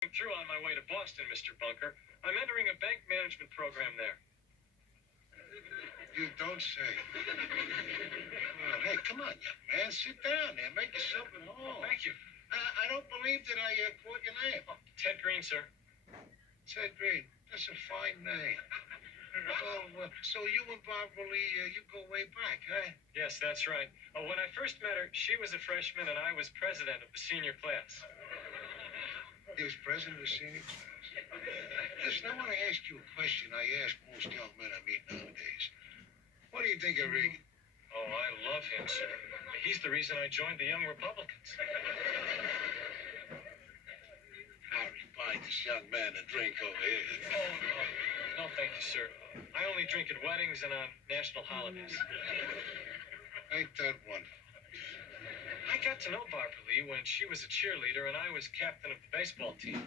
Through on my way to Boston, Mr. Bunker. I'm entering a bank management program there. You don't say. Oh, hey, come on, young man. Sit down there. Make yourself at home. Thank you. I don't believe that I caught your name. Oh, Ted Green, sir. Ted Green. That's a fine name. Oh, so you and Barbara Lee, you go way back, huh? Yes, that's right. When I first met her, she was a freshman and I was president of the senior class. He was president of the senior class. Listen, I want to ask you a question I ask most young men I meet nowadays. What do you think of Reagan? Oh, I love him, sir. He's the reason I joined the Young Republicans. Harry, buy this young man a drink over here. Oh, no. No, thank you, sir. I only drink at weddings and on national holidays. Ain't that wonderful? I got to know Barbara Lee when she was a cheerleader and I was captain of the baseball team.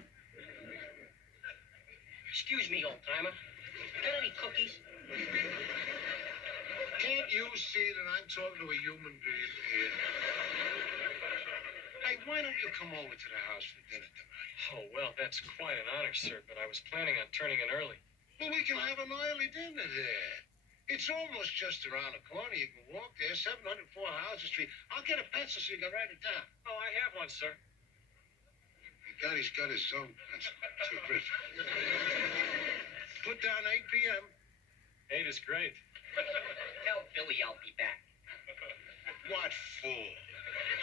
Excuse me, old-timer. Got any cookies? Can't you see that I'm talking to a human being here? Hey, why don't you come over to the house for dinner tonight? Oh, well, that's quite an honor, sir, but I was planning on turning in early. Well, we can have an early dinner there. It's almost just around the corner. You can walk there, 704 Houses Street. I'll get a pencil so you can write it down. Oh, I have one, sir. He's got his own pencil. Terrific. Put down 8 p.m. 8 is great. Tell Billy I'll be back. What for?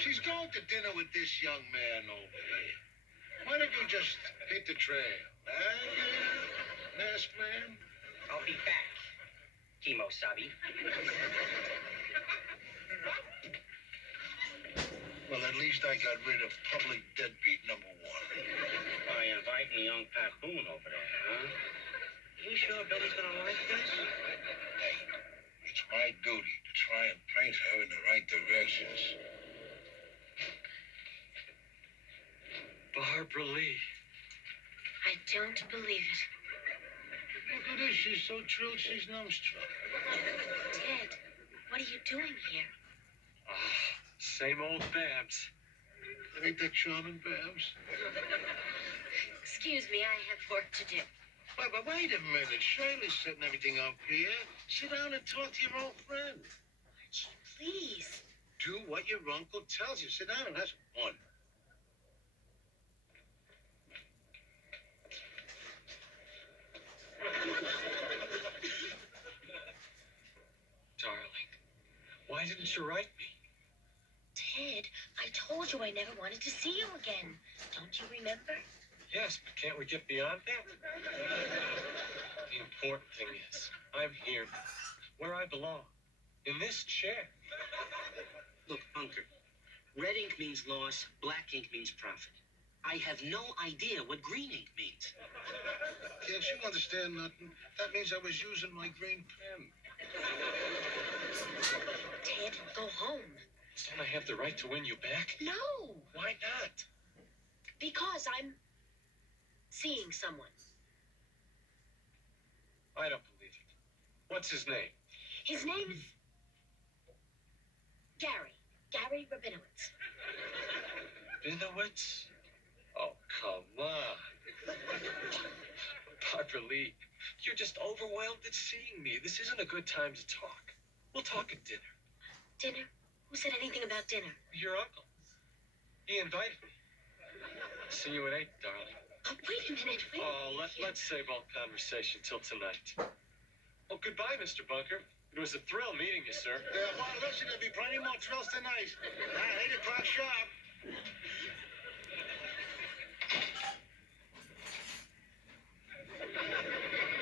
She's going to dinner with this young man over here. Why don't you just hit the trail? Nest man? I'll be back, Kimo Sabi. Well, at least I got rid of public deadbeat number 1. By inviting the young Papoon over there, huh? You sure Billy's gonna like this? Hey, it's my duty to try and point her in the right directions. Barbara Lee. I don't believe it. Look at this. She's so thrilled she's numbstruck. Ted, what are you doing here? Ah, same old Babs. Ain't that charming, Babs? Excuse me, I have work to do. But wait a minute. Shirley's setting everything up here. Sit down and talk to your old friend. Archie, please. Do what your uncle tells you. Sit down and have some fun. Darling, why didn't you write me? Ted, I told you I never wanted to see you again. Don't you remember? Yes, but can't we get beyond that? The important thing is, I'm here now, where I belong, in this chair. Look, Bunker, red ink means loss, black ink means profit. I have no idea what green ink means. Can't you understand nothing? That means I was using my green pen. Ted, go home. Don't I have the right to win you back? No, Why not? because I'm seeing someone. I don't believe it. What's his name? His name's Gary. Gary Rabinowitz. Binowitz? Oh, come on. Barbara Lee, you're just overwhelmed at seeing me. This isn't a good time to talk. We'll talk at dinner. Dinner? Who said anything about dinner? Your uncle. He invited me. See you at 8, darling. Oh, wait a minute. Wait. Oh, let's save all conversation till tonight. Oh, goodbye, Mr. Bunker. It was a thrill meeting you, sir. Well, listen, there'll be plenty more thrills tonight. 8 o'clock sharp.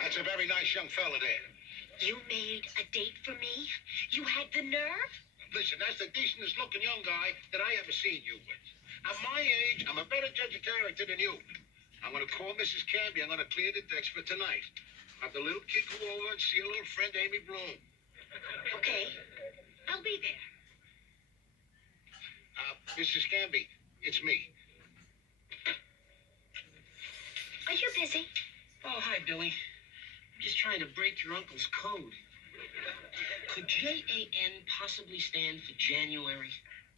That's a very nice young fella there. You made a date for me? You had the nerve? Listen, that's the decentest looking young guy that I ever seen you with. At my age, I'm a better judge of character than you. I'm going to call Mrs. Canby. I'm going to clear the decks for tonight. Have the little kid go over and see her little friend, Amy Bloom. Okay, I'll be there. Mrs. Canby, it's me. Are you busy? Oh, hi, Billy. I'm just trying to break your uncle's code. Could JAN possibly stand for January?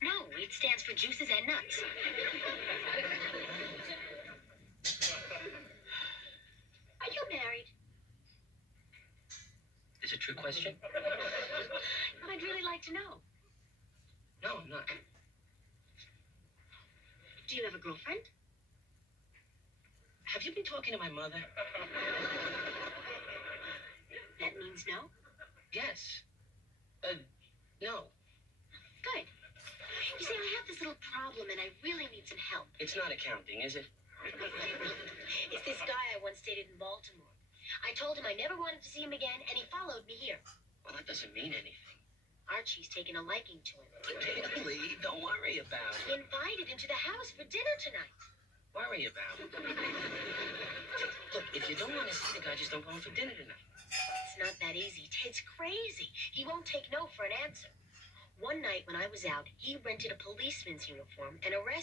No, it stands for juices and nuts. a question? But I'd really like to know. No, I'm not. Do you have a girlfriend? Have you been talking to my mother? That means no? Yes. No. Good. You see, I have this little problem and I really need some help. It's not accounting, is it? It's this guy I once dated in Baltimore. I told him I never wanted to see him again, and he followed me here. Well, that doesn't mean anything. Archie's taken a liking to him. Really? Don't worry about He it. invited him to the house for dinner tonight. Worry about it. Look, if you don't want to see the guy, just don't go in for dinner tonight. It's not that easy. Ted's crazy. He won't take no for an answer. One night when I was out, he rented a policeman's uniform and arrested